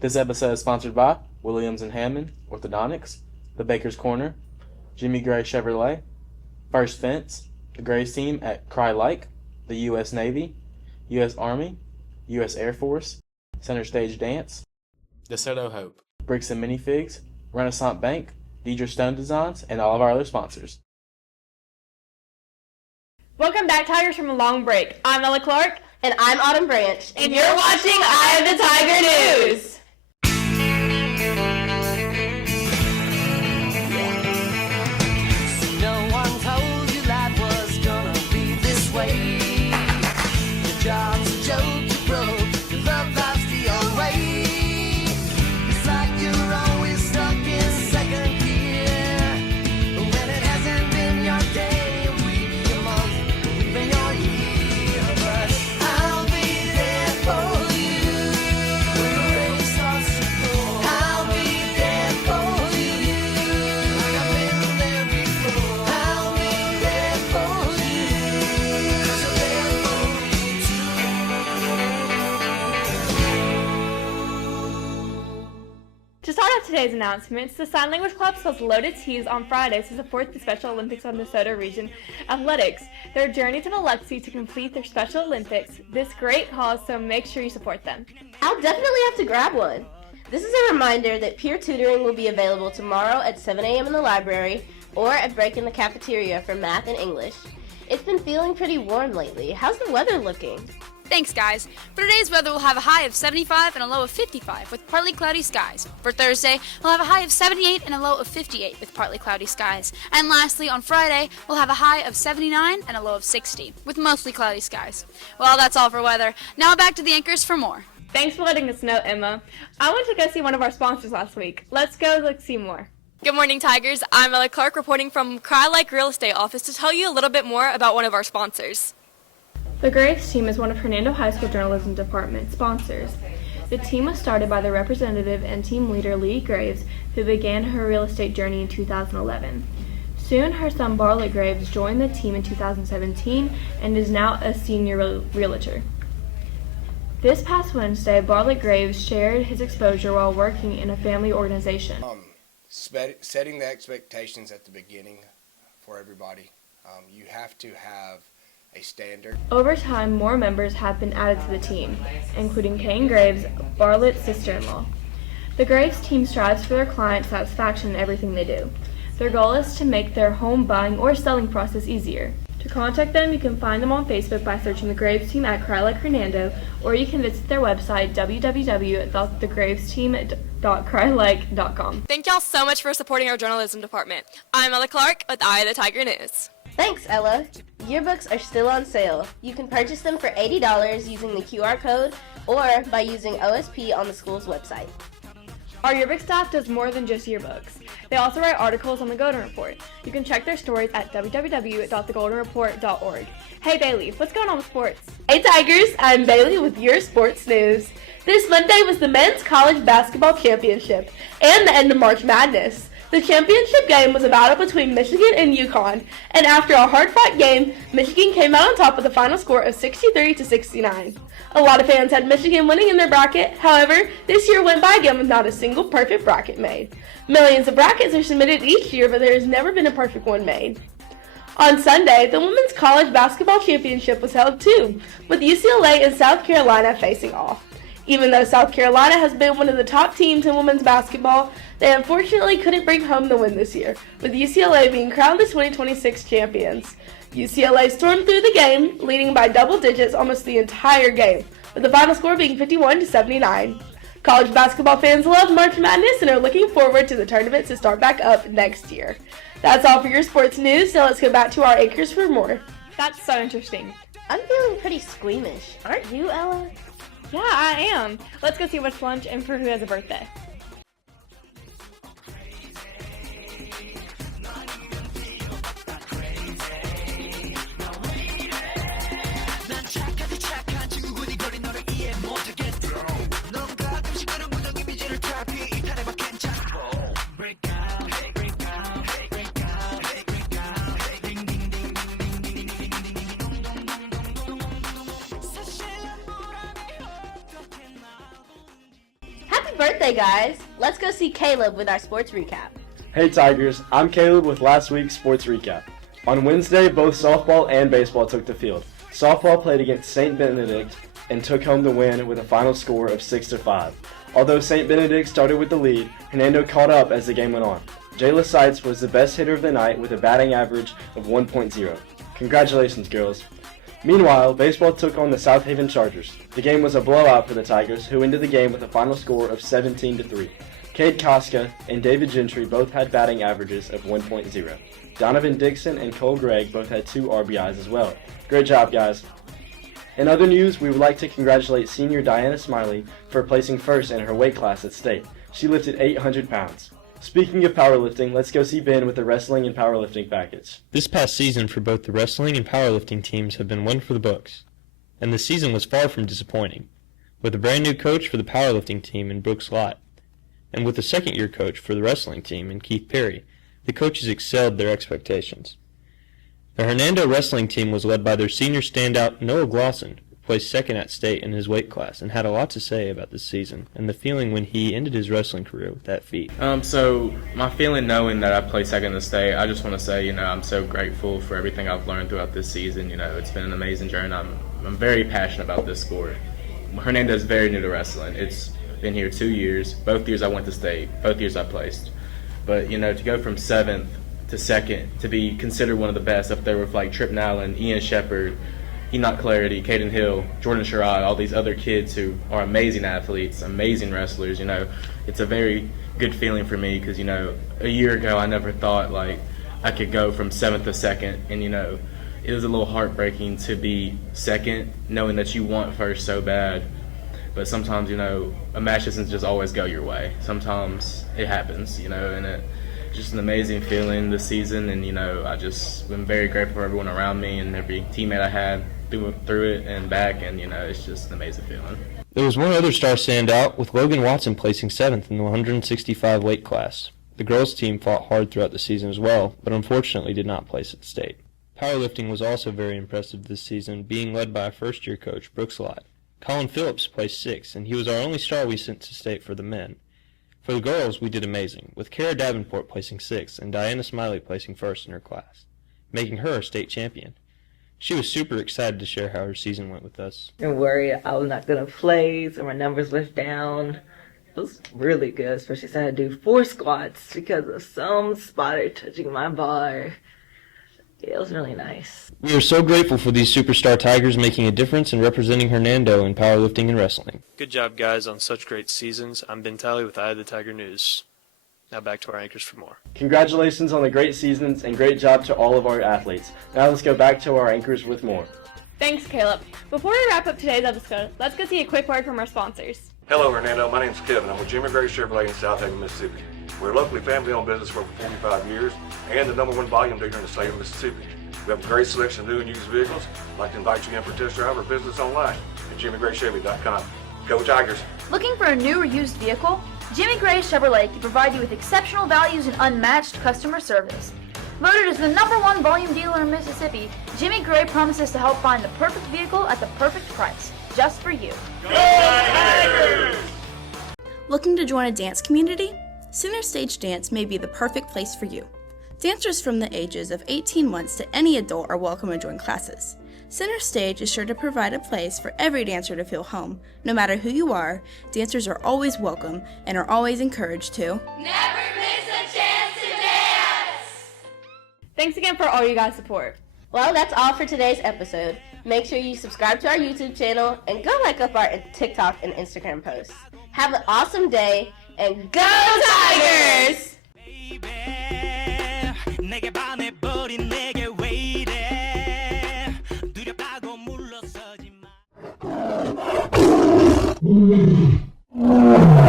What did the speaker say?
This episode is sponsored by Williams and Hammond Orthodontics, The Baker's Corner, Jimmy Gray Chevrolet, First Fence, the Graves team at Cry Lake, the U.S. Navy, U.S. Army, U.S. Air Force, Center Stage Dance, DeSoto Hope, Bricks and Minifigs, Renaissance Bank, Deidre Stone Designs, and all of our other sponsors. Welcome back, Tigers, from a long break. I'm Ella Clark. And I'm Autumn Branch. And you're watching Eye of the Tiger News. No one told you life was gonna be this way. Your job's a joke, you broke, your love life's the old way. It's like you're always stuck in second gear. When it hasn't been your day, your week, your month, even your year. But I'll be there for you when the rain starts to pour. I'll be there for you like I've been there before. I'll be there for you 'cause you're there for me too. To start off today's announcements, the Sign Language Club sells loaded teas on Fridays to support the Special Olympics of DeSoto Region Athletics. Their journey to Biloxi to complete their Special Olympics, this great cause, so make sure you support them. I'll definitely have to grab one. This is a reminder that peer tutoring will be available tomorrow at 7 a.m. in the library or at break in the cafeteria for math and English. It's been feeling pretty warm lately. How's the weather looking? Thanks, guys. For today's weather, we'll have a high of 75 and a low of 55 with partly cloudy skies. For Thursday, we'll have a high of 78 and a low of 58 with partly cloudy skies. And lastly, on Friday, we'll have a high of 79 and a low of 60 with mostly cloudy skies. Well, that's all for weather. Now back to the anchors for more. Thanks for letting us know, Emma. I went to go see one of our sponsors last week. Let's go look see more. Good morning, Tigers. I'm Ella Clark reporting from Cry Lake Real Estate Office to tell you a little bit more about one of our sponsors. The Graves team is one of Hernando High School Journalism Department sponsors. The team was started by the representative and team leader Lee Graves, who began her real estate journey in 2011. Soon, her son Barlett Graves joined the team in 2017 and is now a senior realtor. This past Wednesday, Barlett Graves shared his exposure while working in a family organization. Setting the expectations at the beginning for everybody. You have to have a standard. Over time, more members have been added to the team, including Kane Graves, Barlett's sister-in-law. The Graves team strives for their client satisfaction in everything they do. Their goal is to make their home buying or selling process easier. To contact them, you can find them on Facebook by searching the Graves team at Cry Lake Hernando, or you can visit their website www.thegravesteam.crylake.com. Thank y'all so much for supporting our journalism department. I'm Ella Clark with Eye of the Tiger News. Thanks, Ella. Yearbooks are still on sale. You can purchase them for $80 using the QR code or by using OSP on the school's website. Our yearbook staff does more than just yearbooks. They also write articles on the Golden Report. You can check their stories at www.thegoldenreport.org. Hey Bailey, what's going on with sports? Hey Tigers, I'm Bailey with your sports news. This Monday was the men's college basketball championship and the end of March Madness. The championship game was a battle between Michigan and UConn, and after a hard-fought game, Michigan came out on top with a final score of 63-69. A lot of fans had Michigan winning in their bracket. However, this year went by again with not a single perfect bracket made. Millions of brackets are submitted each year, but there has never been a perfect one made. On Sunday, the women's college basketball championship was held too, with UCLA and South Carolina facing off. Even though South Carolina has been one of the top teams in women's basketball, they unfortunately couldn't bring home the win this year, with UCLA being crowned the 2026 champions. UCLA stormed through the game, leading by double digits almost the entire game, with the final score being 51-79. College basketball fans love March Madness and are looking forward to the tournament to start back up next year. That's all for your sports news. Now let's go back to our anchors for more. That's so interesting. I'm feeling pretty squeamish. Aren't you, Ella? Yeah, I am. Let's go see what's lunch and for who has a birthday. birthday, guys. Let's go see Caleb with our sports recap. Hey Tigers, I'm Caleb with last week's sports recap. On Wednesday, both softball and baseball took the field. Softball played against St. Benedict and took home the win with a final score of 6-5. Although St. Benedict started with the lead, Hernando caught up as the game went on. Jayla Seitz was the best hitter of the night with a batting average of 1.0. Congratulations, girls. Meanwhile, baseball took on the South Haven Chargers. The game was a blowout for the Tigers, who ended the game with a final score of 17-3. Cade Koska and David Gentry both had batting averages of 1.0. Donovan Dixon and Cole Gregg both had 2 RBIs as well. Great job, guys. In other news, we would like to congratulate senior Diana Smiley for placing first in her weight class at state. She lifted 800 pounds. Speaking of powerlifting, let's go see Ben with the wrestling and powerlifting package. This past season for both the wrestling and powerlifting teams have been one for the books, and the season was far from disappointing, with a brand new coach for the powerlifting team in Brooks Lott, and with a second-year coach for the wrestling team in Keith Perry. The coaches excelled their expectations. The Hernando wrestling team was led by their senior standout Noah Glosson, who placed second at state in his weight class and had a lot to say about this season and the feeling when he ended his wrestling career with that feat. So my feeling knowing that I placed second in state, I just want to say, I'm so grateful for everything I've learned throughout this season. It's been an amazing journey. I'm very passionate about this sport. Hernando is very new to wrestling. It's been here 2 years. Both years I went to state. Both years I placed. But, to go from 7th to 2nd, to be considered one of the best up there with like Trip Nallen, Ian Shepard, Enoch Clarity, Caden Hill, Jordan Sherrod, all these other kids who are amazing athletes, amazing wrestlers, it's a very good feeling for me because, a year ago I never thought like I could go from 7th to 2nd, and, it was a little heartbreaking to be second, knowing that you want first so bad. But sometimes, a match doesn't just always go your way. Sometimes it happens, and it's just an amazing feeling this season. And, I just been very grateful for everyone around me and every teammate I had through it and back. And, it's just an amazing feeling. There was one other star standout, with Logan Watson placing 7th in the 165 weight class. The girls' team fought hard throughout the season as well, but unfortunately did not place at state. Powerlifting was also very impressive this season, being led by a first-year coach, Brooks Lott. Colin Phillips placed 6th, and he was our only star we sent to state for the men. For the girls, we did amazing, with Kara Davenport placing 6th and Diana Smiley placing 1st in her class, making her a state champion. She was super excited to share how her season went with us. And worried I was not going to place or my numbers was down. It was really good, especially since I had to do 4 squats because of some spotter touching my bar. Yeah, it was really nice. We are so grateful for these superstar Tigers making a difference and representing Hernando in powerlifting and wrestling. Good job, guys, on such great seasons. I'm Ben Talley with Eye of the Tiger News. Now back to our anchors for more. Congratulations on the great seasons and great job to all of our athletes. Now let's go back to our anchors with more. Thanks, Caleb. Before we wrap up today's episode, let's go see a quick word from our sponsors. Hello, Hernando. My name's Kevin. I'm with Jimmy Gray Chevrolet in South Haven, Mississippi. We're a locally family-owned business for over 45 years and the #1 volume dealer in the state of Mississippi. We have a great selection of new and used vehicles. I'd like to invite you in for a test drive or business online at JimmyGrayChevy.com. Go Tigers! Looking for a new or used vehicle? Jimmy Gray Chevrolet can provide you with exceptional values and unmatched customer service. Voted as the #1 volume dealer in Mississippi, Jimmy Gray promises to help find the perfect vehicle at the perfect price, just for you. Go Tigers! Looking to join a dance community? Center Stage Dance may be the perfect place for you. Dancers from the ages of 18 months to any adult are welcome to join classes. Center Stage is sure to provide a place for every dancer to feel home. No matter who you are, dancers are always welcome and are always encouraged to never miss a chance to dance! Thanks again for all you guys' support. Well, that's all for today's episode. Make sure you subscribe to our YouTube channel and go like up our TikTok and Instagram posts. Have an awesome day and go Tigers! Mm-hmm.